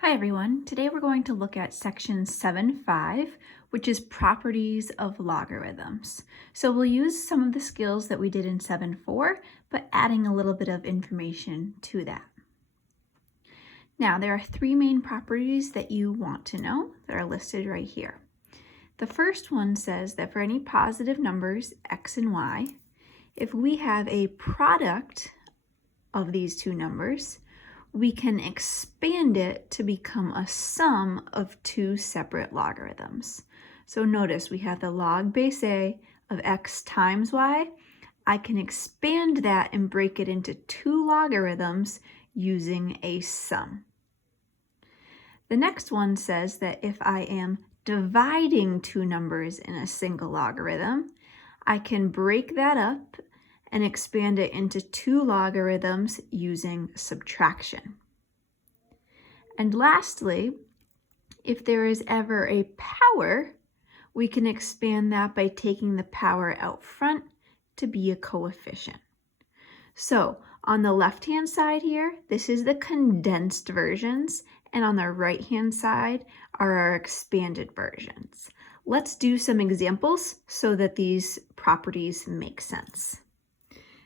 Hi everyone, today we're going to look at section 7.5, which is properties of logarithms. So we'll use some of the skills that we did in 7.4, but adding a little bit of information to that. Now there are three main properties that you want to know that are listed right here. The first one says that for any positive numbers, x and y, if we have a product of these two numbers, we can expand it to become a sum of two separate logarithms. So notice we have the log base a of x times y. I can expand that and break it into two logarithms using a sum. The next one says that if I am dividing two numbers in a single logarithm, I can break that up and expand it into two logarithms using subtraction. And lastly, if there is ever a power, we can expand that by taking the power out front to be a coefficient. So on the left-hand side here, this is the condensed versions, and on the right-hand side are our expanded versions. Let's do some examples so that these properties make sense.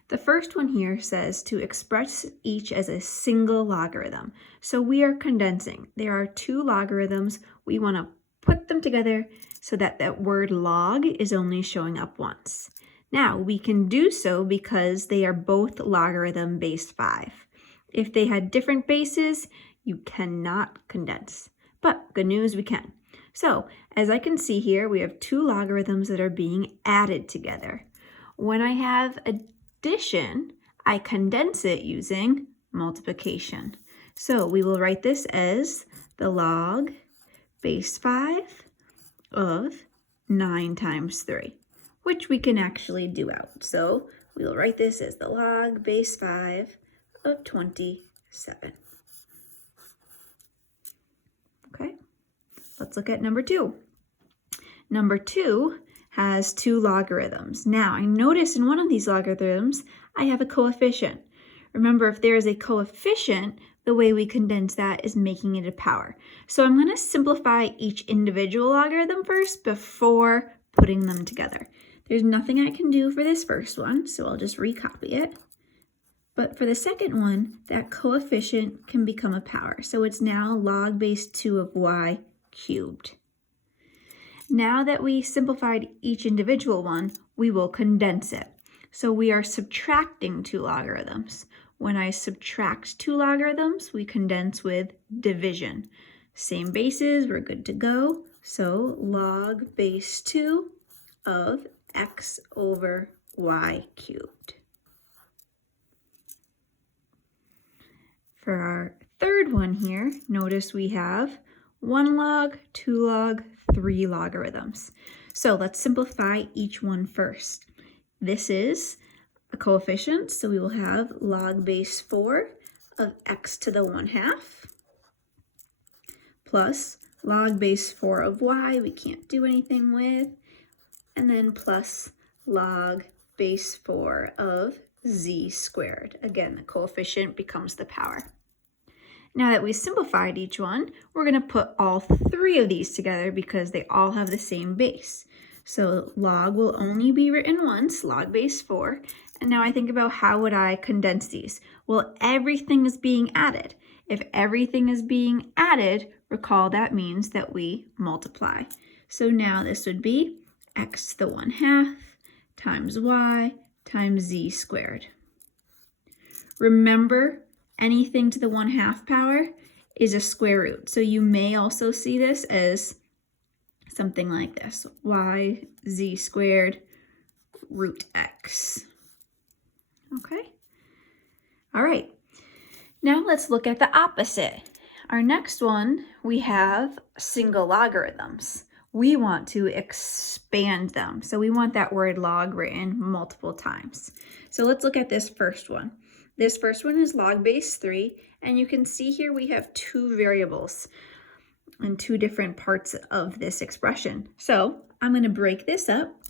The first one here says to express each as a single logarithm. So we are condensing. There are two logarithms. We want to put them together so that that word log is only showing up once. Now we can do so because they are both logarithm base 5. If they had different bases, you cannot condense. But good news, we can. So as I can see here, we have two logarithms that are being added together. When I have addition, I condense it using multiplication. So we will write this as the log base 5 of 9 times 3, which we can actually do out. So we will write this as the log base 5 of 27. Okay, let's look at number 2. Number 2 has two logarithms. Now, I notice in one of these logarithms, I have a coefficient. Remember, if there is a coefficient, the way we condense that is making it a power. So I'm going to simplify each individual logarithm first before putting them together. There's nothing I can do for this first one, so I'll just recopy it. But for the second one, that coefficient can become a power. So it's now log base 2 of y cubed. Now that we simplified each individual one, we will condense it. So we are subtracting two logarithms. When I subtract two logarithms, we condense with division. Same bases, we're good to go. So log base 2 of x over y cubed. For our third one here, notice we have 1 log, 2 log, 3 logarithms. So let's simplify each one first. This is a coefficient, so we will have log base 4 of x to the 1/2 plus log base 4 of y, we can't do anything with, and then plus log base 4 of z squared. Again, the coefficient becomes the power. Now that we simplified each one, we're going to put all three of these together because they all have the same base. So log will only be written once, log base 4. And now I think about how would I condense these? Well, everything is being added. If everything is being added, recall that means that we multiply. So now this would be x to the 1/2 times y times z squared. Remember, anything to the 1/2 power is a square root. So you may also see this as something like this, y z squared root x. Okay? All right. Now let's look at the opposite. Our next one, we have single logarithms. We want to expand them. So we want that word log written multiple times. So let's look at this first one. This first one is log base 3, and you can see here we have two variables and two different parts of this expression. So I'm going to break this up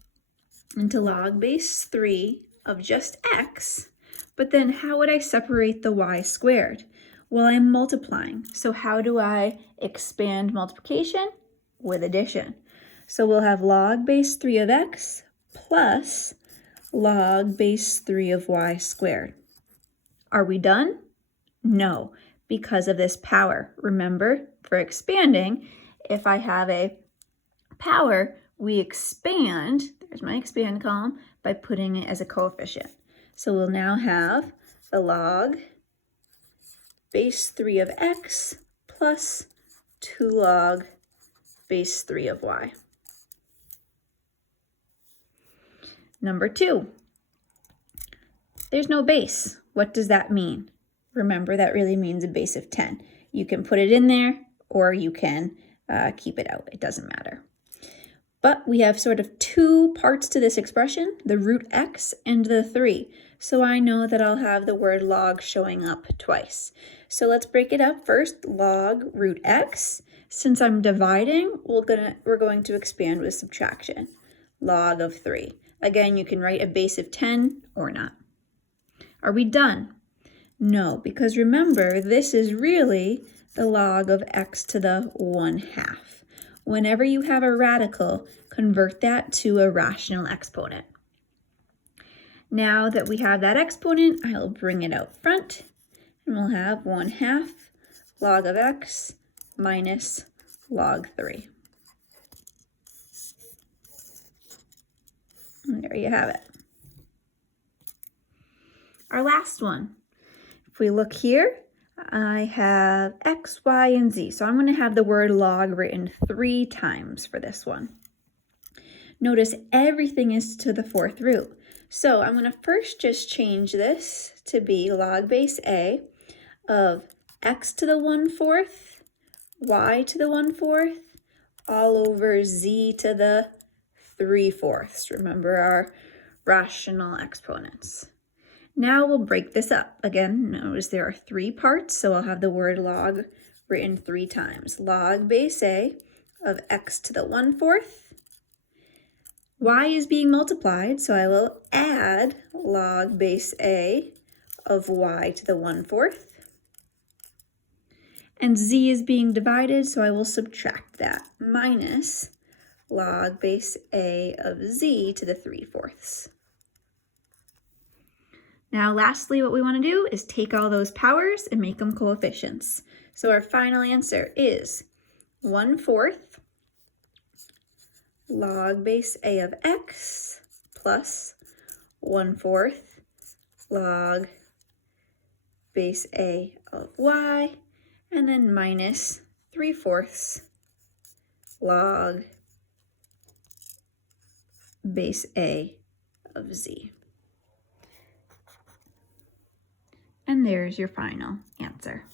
into log base 3 of just x, but then how would I separate the y squared? Well, I'm multiplying. So how do I expand multiplication? With addition. So we'll have log base 3 of x plus log base 3 of y squared. Are we done? No, because of this power. Remember, for expanding, if I have a power, we expand, there's my expand column, by putting it as a coefficient. So we'll now have the log base 3 of x plus 2 log base 3 of y. Number 2, there's no base. What does that mean? Remember, that really means a base of 10. You can put it in there or you can keep it out. It doesn't matter. But we have sort of 2 parts to this expression, the root x and the 3. So I know that I'll have the word log showing up twice. So let's break it up. First, log root x. Since I'm dividing, we're going to expand with subtraction. Log of 3. Again, you can write a base of 10 or not. Are we done? No, because remember, this is really the log of x to the 1/2. Whenever you have a radical, convert that to a rational exponent. Now that we have that exponent, I'll bring it out front, and we'll have 1/2 log of x minus log 3. And there you have it. Our last one. If we look here, I have x, y, and z. So I'm going to have the word log written 3 times for this one. Notice everything is to the 4th root. So I'm going to first just change this to be log base a of x to the 1/4, y to the 1/4, all over z to the 3/4. Remember our rational exponents. Now we'll break this up. Again, notice there are 3 parts, so I'll have the word log written 3 times. Log base a of x to the 1/4. Y is being multiplied, so I will add log base a of y to the 1/4. And z is being divided, so I will subtract that, minus log base a of z to the 3/4. Now, lastly, what we want to do is take all those powers and make them coefficients. So our final answer is 1/4 log base a of x plus 1/4 log base a of y, and then minus 3/4 log base a of z. And there's your final answer.